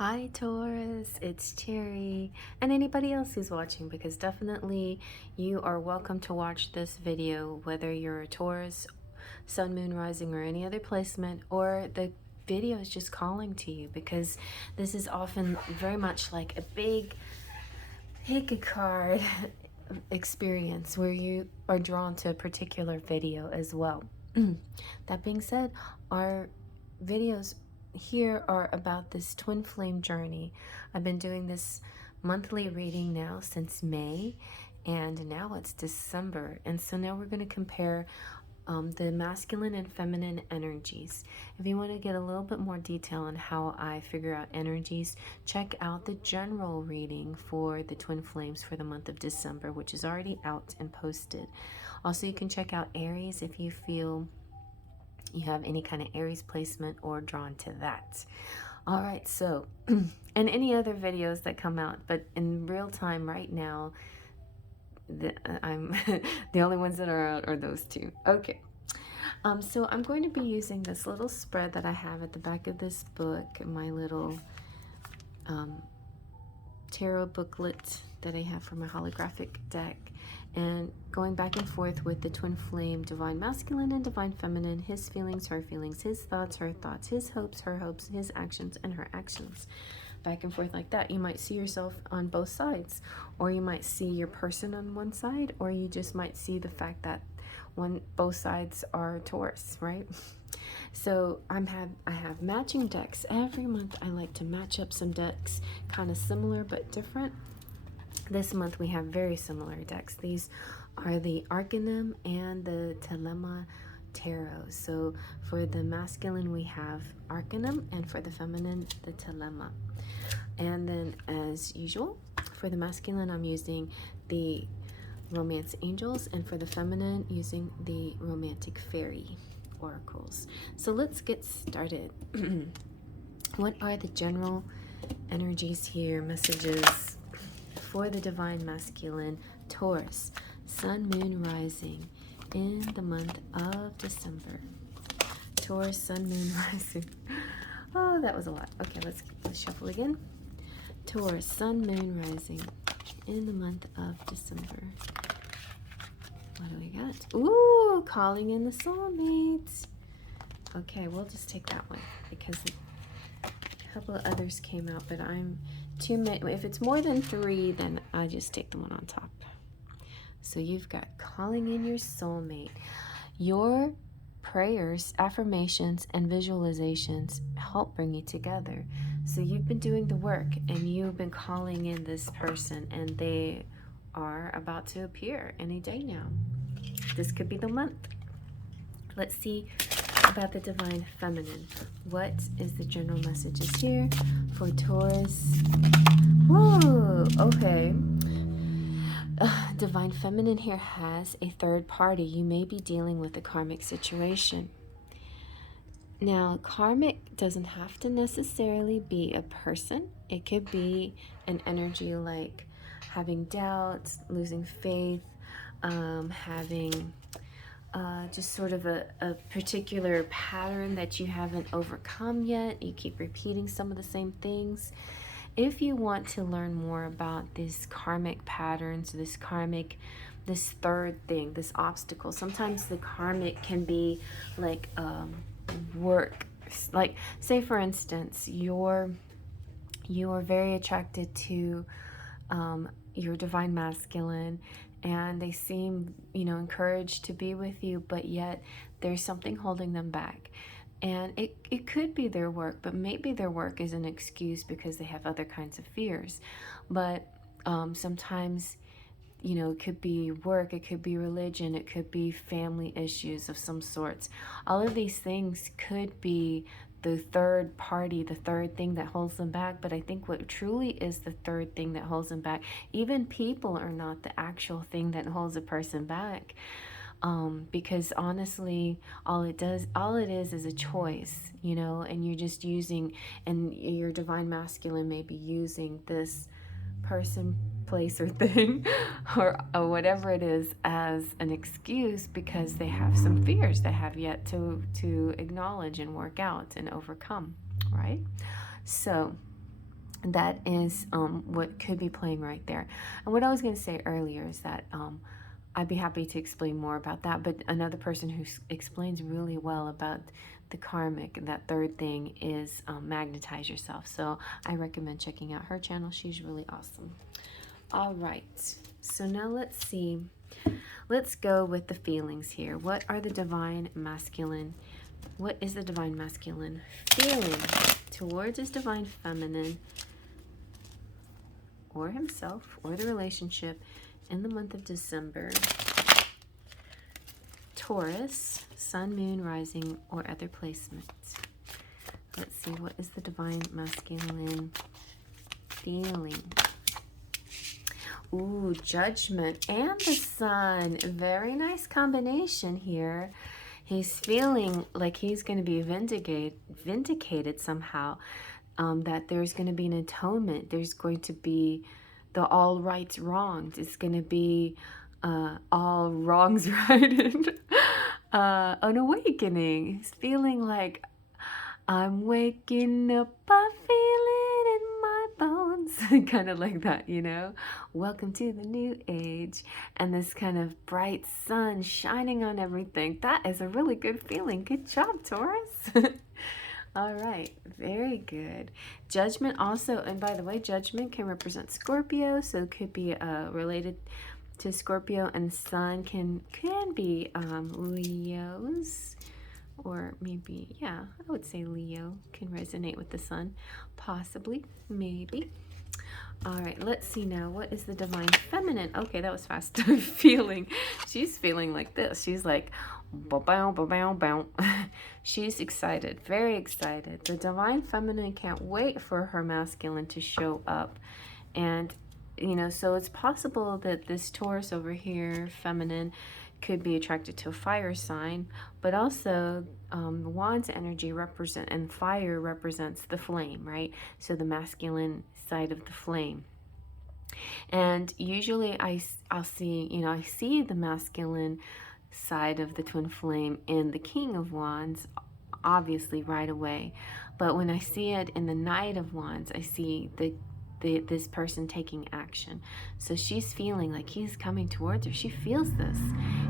Hi Taurus, it's Cherry, and anybody else who's watching, because definitely you are welcome to watch this video whether you're a Taurus, Sun, Moon, Rising, or any other placement, or the video is just calling to you, because this is often very much like a big pick a card experience where you are drawn to a particular video as well. That being said, our videos here are about this twin flame journey. I've been doing this monthly reading now since May, and now it's December, and so now we're going to compare the masculine and feminine energies. If you want to get a little bit more detail on how I figure out energies, check out the general reading for the twin flames for the month of December, which is already out and posted. Also, you can check out Aries if you feel you have any kind of Aries placement or drawn to that. All right, so and any other videos that come out, but in real time right now, I'm the only ones that are out are those two. Okay. So I'm going to be using this little spread that I have at the back of this book, my little tarot booklet that I have for my holographic deck, and going back and forth with the twin flame, divine masculine and divine feminine, his feelings, her feelings, his thoughts, her thoughts, his hopes, her hopes, his actions, and her actions. Back and forth like that. You might see yourself on both sides, or you might see your person on one side, or you just might see the fact that both sides are Taurus, right? So I have matching decks every month. I like to match up some decks, kind of similar but different. This month we have very similar decks. These are the Arcanum and the Telema Tarot. So for the masculine we have Arcanum, and for the feminine the Telema. And then as usual, for the masculine I'm using the Romance Angels, and for the feminine using the Romantic Fairy oracles. So let's get started. What are the general energies here, messages for the divine masculine Taurus, Sun, Moon, Rising in the month of December? Taurus, Sun, Moon, Rising. Oh, that was a lot. Okay, let's shuffle again. Taurus, Sun, Moon, Rising in the month of December. What do we got? Ooh, calling in the soulmates. Okay, we'll just take that one because a couple of others came out, but I'm too many. If it's more than 3, then I just take the one on top. So you've got calling in your soulmate. Your prayers, affirmations, and visualizations help bring you together. So you've been doing the work and you've been calling in this person, and they are about to appear any day now. This could be the month. Let's see about the divine feminine. What is the general messages here for Taurus? Whoa, okay. Divine feminine here has a third party. You may be dealing with a karmic situation. Now, karmic doesn't have to necessarily be a person. It could be an energy like having doubts, losing faith, having just sort of a particular pattern that you haven't overcome yet. You keep repeating some of the same things. If you want to learn more about these karmic patterns, this third thing, this obstacle, sometimes the karmic can be like work. Like, say for instance, you're very attracted to your divine masculine, and they seem, encouraged to be with you, but yet there's something holding them back. And it could be their work, but maybe their work is an excuse because they have other kinds of fears. But sometimes, it could be work, it could be religion, it could be family issues of some sorts. All of these things could be the third party, the third thing that holds them back. But I think what truly is the third thing that holds them back, even people are not the actual thing that holds a person back. Because honestly, all it is a choice, and you're just using, and your divine masculine may be using this person, place, or thing, or whatever it is, as an excuse because they have some fears they have yet to acknowledge and work out and overcome, right? So that is what could be playing right there. And what I was going to say earlier is that I'd be happy to explain more about that, but another person who explains really well about the karmic, that third thing, is magnetize yourself. So I recommend checking out her channel. She's really awesome. All right, so now let's see. Let's go with the feelings here. What are the divine masculine? What is the divine masculine feeling towards his divine feminine, or himself, or the relationship in the month of December? Taurus, sun, moon, rising, or other placements. Let's see, what is the divine masculine feeling? Ooh, judgment and the sun. Very nice combination here. He's feeling like he's going to be vindicated somehow. That there's going to be an atonement. There's going to be the all rights wronged. It's going to be all wrongs righted. An awakening. He's feeling like, I'm waking up, I feel it in my bones. Kind of like that, you know? Welcome to the new age. And this kind of bright sun shining on everything. That is a really good feeling. Good job, Taurus. All right, very good. Judgment also, and by the way, judgment can represent Scorpio, so it could be related to Scorpio, and sun can be Leo's, or maybe, yeah, I would say Leo can resonate with the sun, possibly, maybe. All right, let's see now. What is the divine feminine? Okay, that was fast. Feeling. She's feeling like this. She's like, bow, bow, bow, bow. She's excited, very excited. The divine feminine can't wait for her masculine to show up. And, you know, so it's possible that this Taurus over here, feminine, could be attracted to a fire sign, but also Wands energy and fire represents the flame, right? So the masculine side of the flame. And usually I'll see, you know, I see the masculine side of the twin flame in the King of Wands, obviously right away. But when I see it in the Knight of Wands, I see this person taking action. So she's feeling like he's coming towards her. She feels this.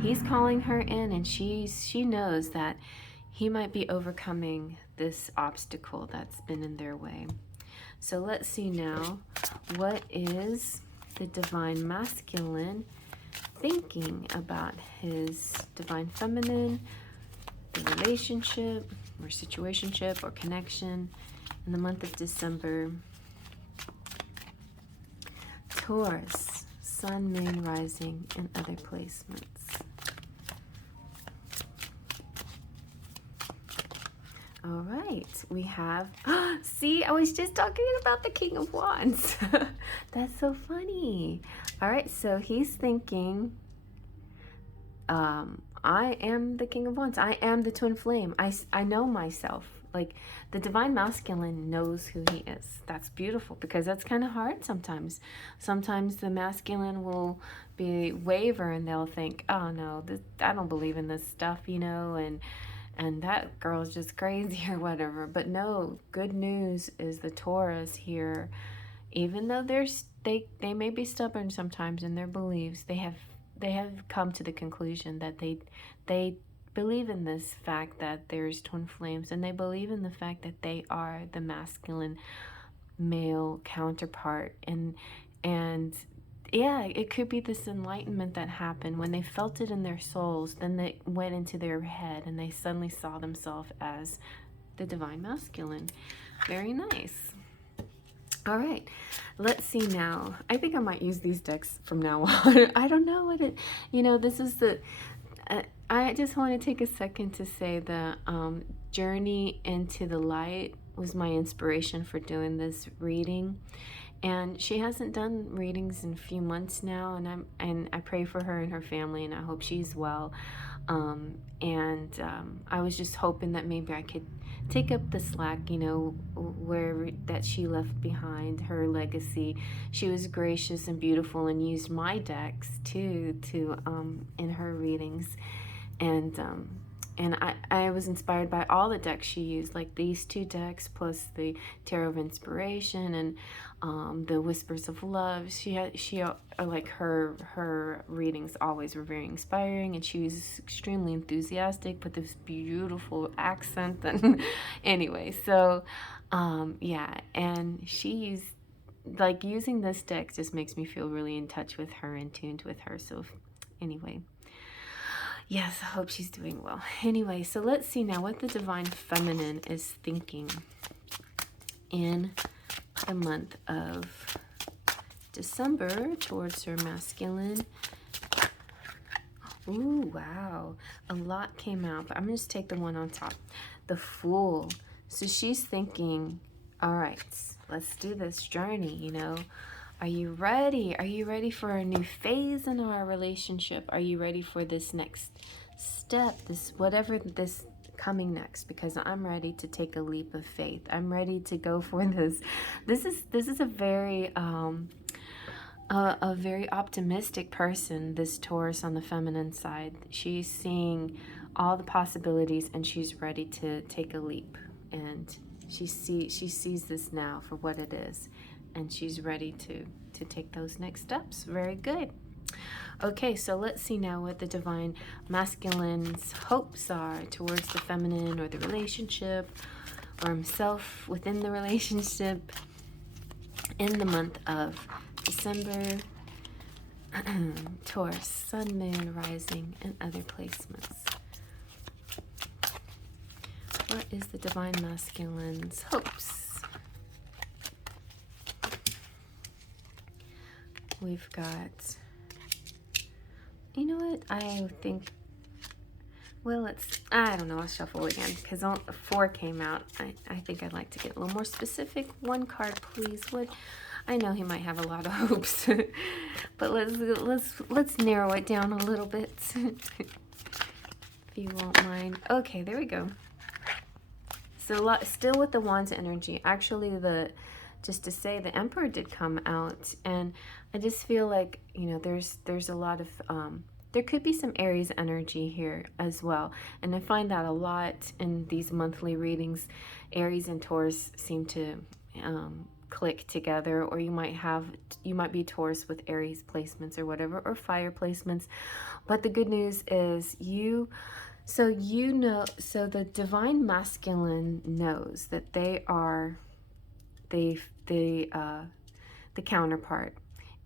He's calling her in, and she knows that he might be overcoming this obstacle that's been in their way. So let's see now, what is the divine masculine thinking about his divine feminine, the relationship or situationship or connection in the month of December? Taurus, sun, moon, rising, and other placements. All right, we have, see, I was just talking about the King of Wands. That's so funny. All right, so he's thinking, I am the King of Wands. I am the twin flame. I know myself. Like, the divine masculine knows who he is. That's beautiful, because that's kind of hard sometimes. Sometimes the masculine will waver, and they'll think, oh no, I don't believe in this stuff, you know, and that girl's just crazy or whatever. But no, good news is the Taurus here, even though they may be stubborn sometimes in their beliefs, they have come to the conclusion that they believe in this fact that there's twin flames, and they believe in the fact that they are the masculine male counterpart, and yeah, it could be this enlightenment that happened when they felt it in their souls. Then they went into their head and they suddenly saw themselves as the divine masculine. Very nice. All right, let's see now. I think I might use these decks from now on. I don't know what it, you know, this is the, I just want to take a second to say the Journey into the Light was my inspiration for doing this reading. And she hasn't done readings in a few months now, and I pray for her and her family, and I hope she's well. I was just hoping that maybe I could take up the slack, you know, where that she left behind, her legacy. She was gracious and beautiful, and used my decks too to in her readings, and and I was inspired by all the decks she used, like these 2 decks plus the Tarot of Inspiration and the Whispers of Love. Like her readings always were very inspiring, and she was extremely enthusiastic with this beautiful accent. And anyway, so yeah, and she used, like, using this deck just makes me feel really in touch with her and tuned with her. So anyway, yes, I hope she's doing well. Anyway, so let's see now what the Divine Feminine is thinking in the month of December towards her masculine. Ooh, wow. A lot came out, but I'm going to just take the one on top. The Fool. So she's thinking, all right, let's do this journey, you know. Are you ready? Are you ready for a new phase in our relationship? Are you ready for this next step, this whatever this coming next? Because I'm ready to take a leap of faith. I'm ready to go for this. This is a very optimistic person, this Taurus on the feminine side. She's seeing all the possibilities and she's ready to take a leap. And she sees this now for what it is, and she's ready to take those next steps. Very good. Okay, so let's see now what the Divine Masculine's hopes are towards the feminine or the relationship or himself within the relationship in the month of December. Taurus, Sun, Moon, Rising, and other placements. What is the Divine Masculine's hopes? We've got, you know what, I think, well, I don't know, I'll shuffle again, because 4 came out. I think I'd like to get a little more specific. 1 card, please. I know he might have a lot of hopes, but let's narrow it down a little bit, if you won't mind. Okay, there we go. So still with the Wands energy. Actually, just to say, the Emperor did come out, and I just feel like, you know, there's a lot of there could be some Aries energy here as well, and I find that a lot in these monthly readings. Aries and Taurus seem to click together, or you might be Taurus with Aries placements or whatever, or fire placements. But the good news is so the Divine Masculine knows that they are the counterpart,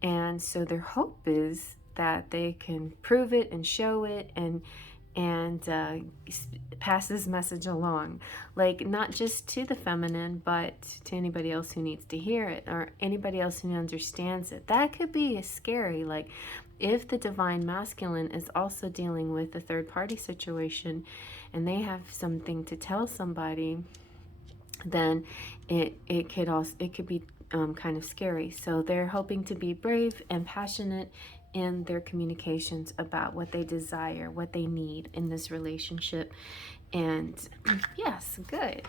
and so their hope is that they can prove it and show it and pass this message along, like not just to the feminine, but to anybody else who needs to hear it, or anybody else who understands it. That could be scary, like if the Divine Masculine is also dealing with a third-party situation and they have something to tell somebody, then it could be kind of scary. So they're hoping to be brave and passionate in their communications about what they desire, what they need in this relationship. And yes, good.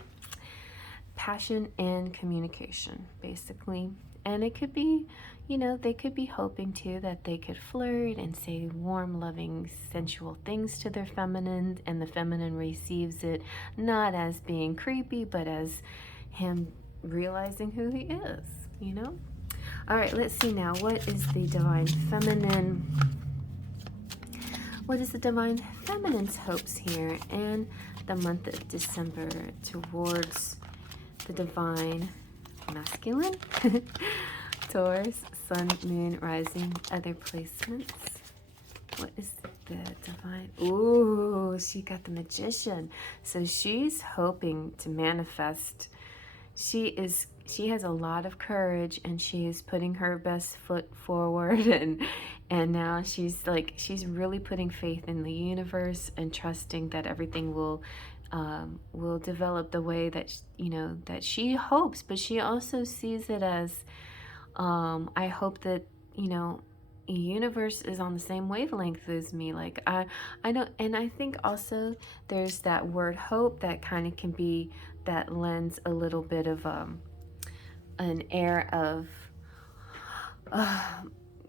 Passion and communication, basically. And it could be, you know, they could be hoping too that they could flirt and say warm, loving, sensual things to their feminine, and the feminine receives it not as being creepy, but as him realizing who he is, you know? All right, let's see now. What is the Divine Feminine? What is the Divine Feminine's hopes here in the month of December towards the Divine Masculine? Taurus, Sun, Moon, Rising, other placements. What is the Divine? Ooh, she got the Magician. So she's hoping to manifest. She has a lot of courage, and she is putting her best foot forward, and now she's really putting faith in the universe and trusting that everything will develop the way that that she hopes. But she also sees it as I hope that the universe is on the same wavelength as me. Like I know, and I think also there's that word hope that kind of can be, that lends a little bit of an air of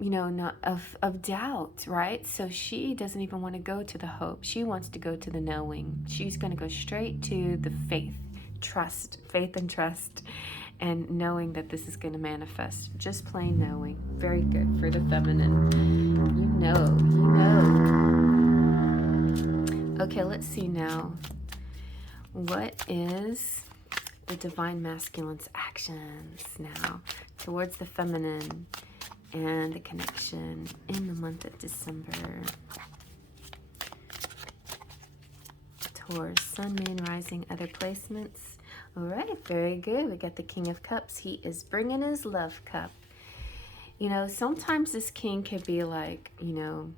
you know, not of doubt, right? So she doesn't even want to go to the hope. She wants to go to the knowing. She's going to go straight to the faith, trust, faith and trust, and knowing that this is going to manifest. Just plain knowing. Very good for the feminine. You know, you know. Okay, let's see now. What is the divine masculine's actions now towards the feminine and the connection in the month of December? Taurus, sun, moon, rising, other placements. All right, very good. We got the King of Cups. He is bringing his love cup. You know, sometimes this king could be like, you know,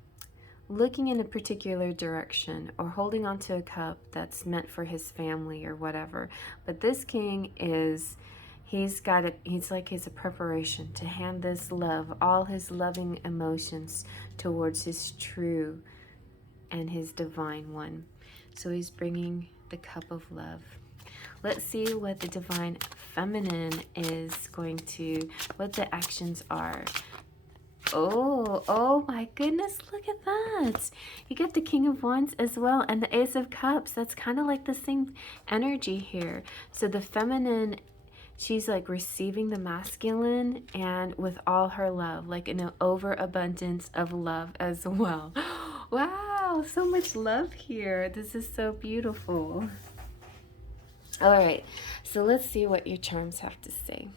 looking in a particular direction or holding on to a cup that's meant for his family or whatever. But this king is, he's got it, he's like he's a preparation to hand this love, all his loving emotions towards his true and his divine one. So he's bringing the cup of love. Let's see what the divine feminine is going to, what the actions are. Oh my goodness, look at that. You get the King of Wands as well and the Ace of Cups. That's kind of like the same energy here. So the feminine, she's like receiving the masculine and with all her love, like an overabundance of love as well. Wow, so much love here. This is so beautiful. All right, so let's see what your charms have to say.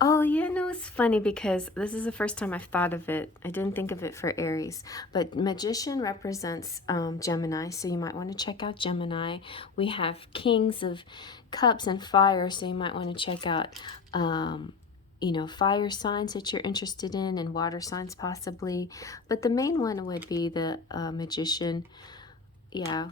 Oh, yeah, no, it's funny because this is the first time I've thought of it. I didn't think of it for Aries, but Magician represents Gemini, so you might want to check out Gemini. We have Kings of Cups and Fire, so you might want to check out, you know, fire signs that you're interested in and water signs possibly. But the main one would be the Magician, yeah,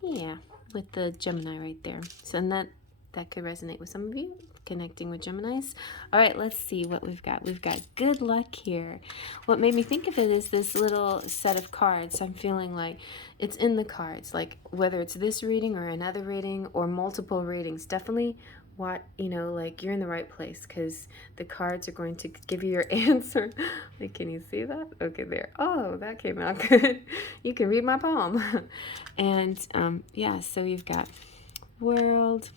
with the Gemini right there. So and that could resonate with some of you, connecting with Geminis. All right, let's see what we've got. We've got good luck here. What made me think of it is this little set of cards. I'm feeling like it's in the cards, like whether it's this reading or another reading or multiple readings. Definitely what, you know, like you're in the right place because the cards are going to give you your answer. Like, can you see that? Okay, there. Oh, that came out good. You can read my palm. And yeah, so you've got World.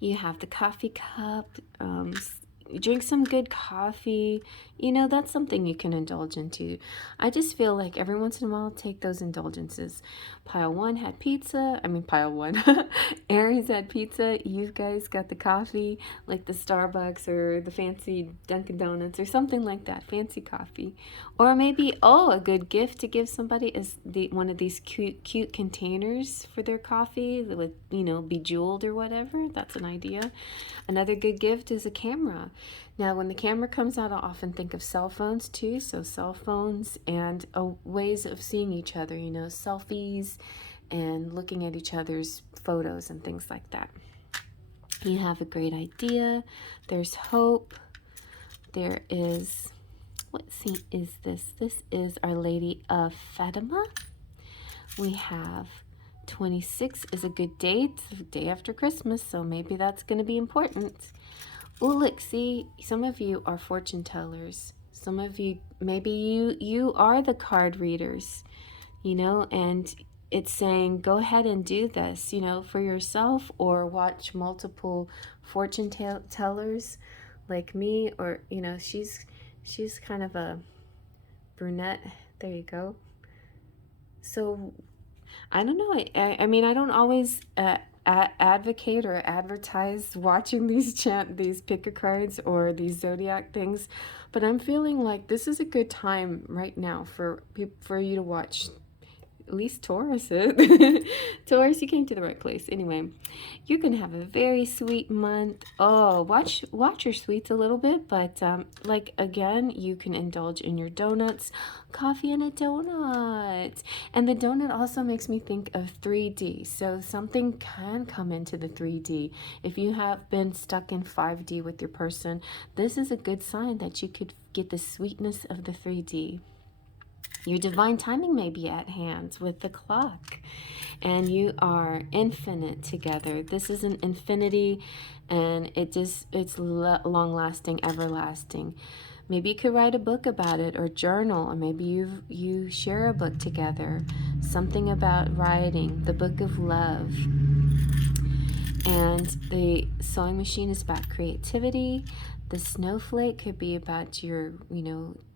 You have the coffee cup, drink some good coffee. You know, that's something you can indulge into. I just feel like every once in a while, take those indulgences. Pile 1 had pizza. I mean, pile 1. Aries had pizza. You guys got the coffee, like the Starbucks or the fancy Dunkin' Donuts or something like that. Fancy coffee. Or maybe, oh, a good gift to give somebody is one of these cute containers for their coffee with, you know, bejeweled or whatever. That's an idea. Another good gift is a camera. Now, when the camera comes out, I often think of cell phones too. So cell phones and ways of seeing each other, you know, selfies and looking at each other's photos and things like that. You have a great idea. There's hope. There is, what saint is this? This is Our Lady of Fatima. We have 26 is a good date, the day after Christmas, so maybe that's going to be important. Oh, look, see, some of you are fortune tellers. Some of you, maybe you are the card readers, you know, and it's saying, go ahead and do this, you know, for yourself, or watch multiple fortune tellers like me, or, you know, she's kind of a brunette. There you go. So I don't know. I mean, I don't always advocate or advertise watching these pick a cards or these zodiac things, but I'm feeling like this is a good time right now for you to watch at least Taurus is. Taurus, you came to the right place. Anyway, you're gonna have a very sweet month. Oh, watch your sweets a little bit, but like again, you can indulge in your donuts, coffee and a donut. And the donut also makes me think of 3D. So something can come into the 3D. If you have been stuck in 5D with your person, this is a good sign that you could get the sweetness of the 3D. Your divine timing may be at hand with the clock, and you are infinite together. This is an infinity, and it's long lasting, everlasting. Maybe you could write a book about it, or journal, or maybe you share a book together. Something about writing, the book of love. And the sewing machine is about creativity. The snowflake could be about your,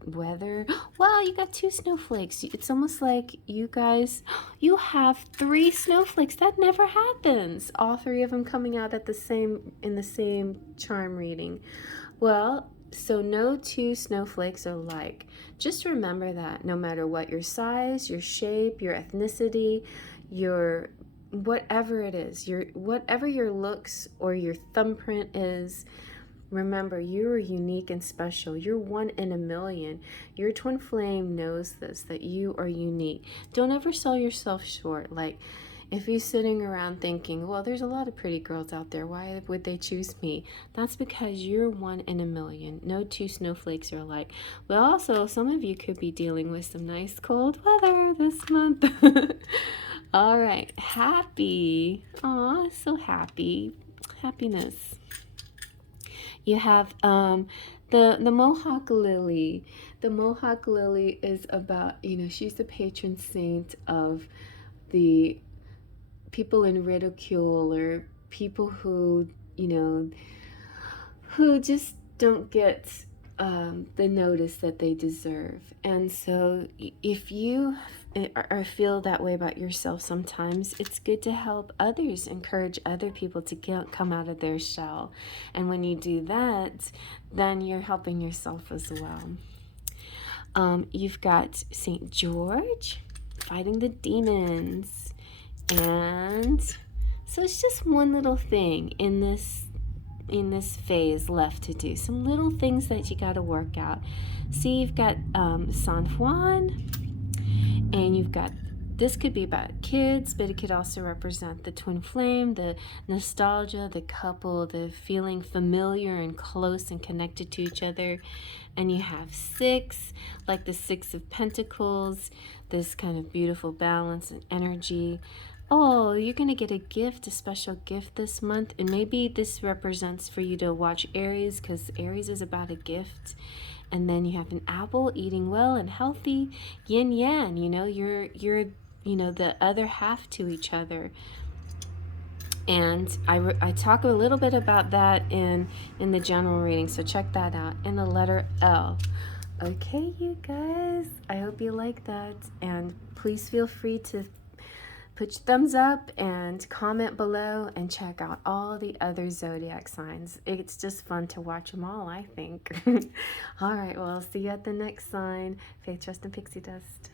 weather. Wow, you got 2 snowflakes. It's almost like you guys, you have 3 snowflakes. That never happens. All 3 of them coming out at in the same charm reading. Well, so no 2 snowflakes are alike. Just remember that no matter what your size, your shape, your ethnicity, your whatever it is, whatever your looks or your thumbprint is, remember you are unique and special. You're 1 in a million. Your twin flame knows this, that you are unique. Don't ever sell yourself short. Like, if you're sitting around thinking, well, there's a lot of pretty girls out there, why would they choose me? That's because you're 1 in a million. No 2 snowflakes are alike. But also, some of you could be dealing with some nice cold weather this month. All right, happy. Aw, so happy. Happiness. You have the Mohawk Lily. The Mohawk Lily is about, she's the patron saint of the people in ridicule, or people who, who just don't get the notice that they deserve. And so if you or feel that way about yourself sometimes, it's good to help others, encourage other people to come out of their shell. And when you do that, then you're helping yourself as well. You've got St. George fighting the demons. And so it's just one little thing in this phase left to do. Some little things that you got to work out. See, you've got San Juan, and you've got, this could be about kids, but it could also represent the twin flame, the nostalgia, the couple, the feeling familiar and close and connected to each other. And you have 6, like the 6 of Pentacles, this kind of beautiful balance and energy. Oh, you're going to get a gift, a special gift this month. And maybe this represents for you to watch Aries, because Aries is about a gift. And then you have an apple, eating well and healthy. Yin yang, you're the other half to each other. And I talk a little bit about that in the general reading, so check that out. And the letter L. Okay, you guys, I hope you like that. And please feel free to put your thumbs up and comment below, and check out all the other zodiac signs. It's just fun to watch them all, I think. All right, well, I'll see you at the next sign. Faith, trust, and pixie dust.